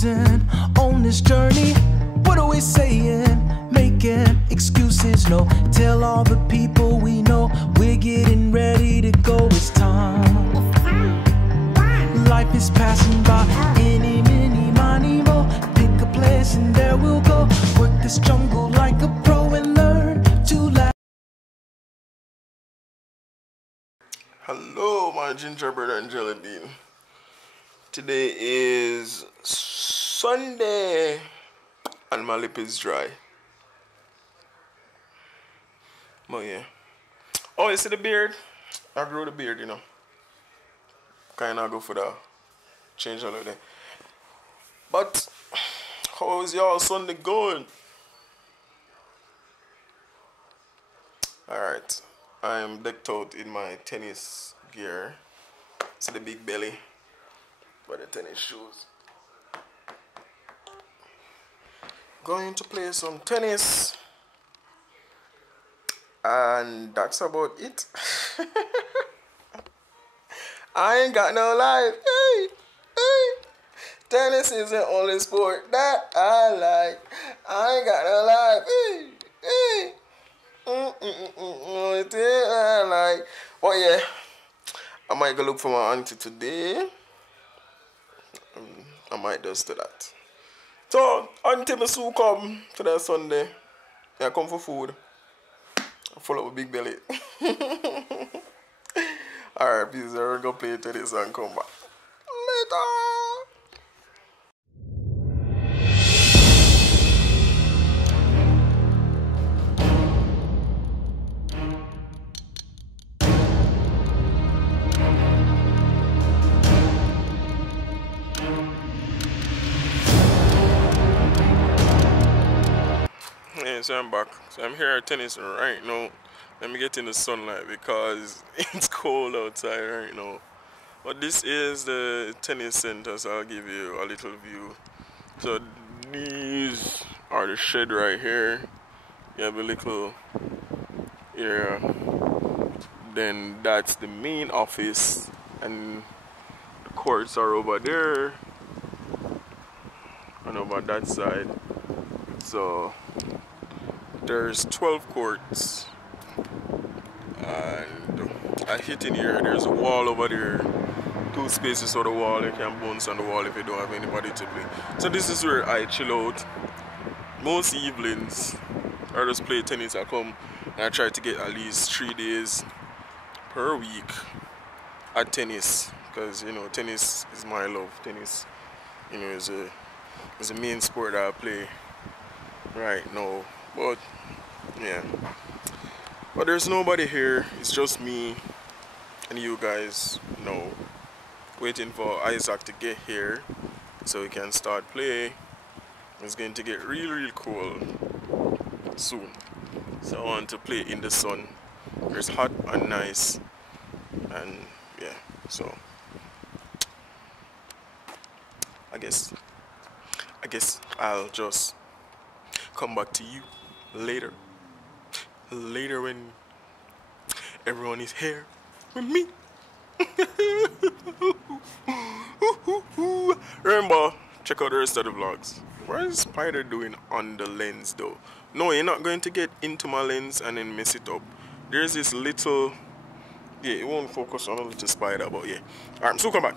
cruising on this journey. What are we saying? Making excuses, no. Tell all the people we know we're getting ready to go. It's time. Life is passing by. Any, mini, money, mo. Pick a place and there we'll go. Work this jungle like a pro and learn to laugh. Hello, my gingerbread and jelly bean. Today is Sunday and my lip is dry. But yeah. Oh, you see the beard? I grew the beard, you know. Kinda go for the change all of that. But how is y'all Sunday going? Alright. I'm decked out in my tennis gear. See the big belly for the tennis shoes. Going to play some tennis. And that's about it. I ain't got no life. Hey, hey. Tennis is the only sport that I like. I ain't got no life. Hey, hey. Only thing I like. But yeah, I might go look for my auntie today. I might just do that. So, auntie me soon come today Sunday. Yeah, come for food. Full up a big belly. Alright, peace. We're gonna play tennis and come back later. Yeah, so I'm back. So I'm here at tennis right now. Let me get in the sunlight because it's cold outside right now. But this is the tennis center, so I'll give you a little view. So these are the shed right here. You have a little area. Then that's the main office, and the courts are over there and over that side. So there's 12 courts. And I hit in here, there's a wall over there, 2 spaces for the wall. You can bounce on the wall if you don't have anybody to play. So this is where I chill out. Most evenings I just play tennis. I come and I try to get at least 3 days per week at tennis, because you know tennis is my love. Tennis, you know, is a main sport that I play right now. But yeah. But there's nobody here, it's just me and you guys, you know, waiting for Isaac to get here so we can start playing. It's going to get real cold soon. So I want to play in the sun. It's hot and nice. And yeah, so I guess I'll just come back to you later. Later when everyone is here with me. Remember, check out the rest of the vlogs. What is Spider doing on the lens though? No, you're not going to get into my lens and then mess it up. There's this little, yeah, it won't focus on a little spider, but yeah. Alright, so come back.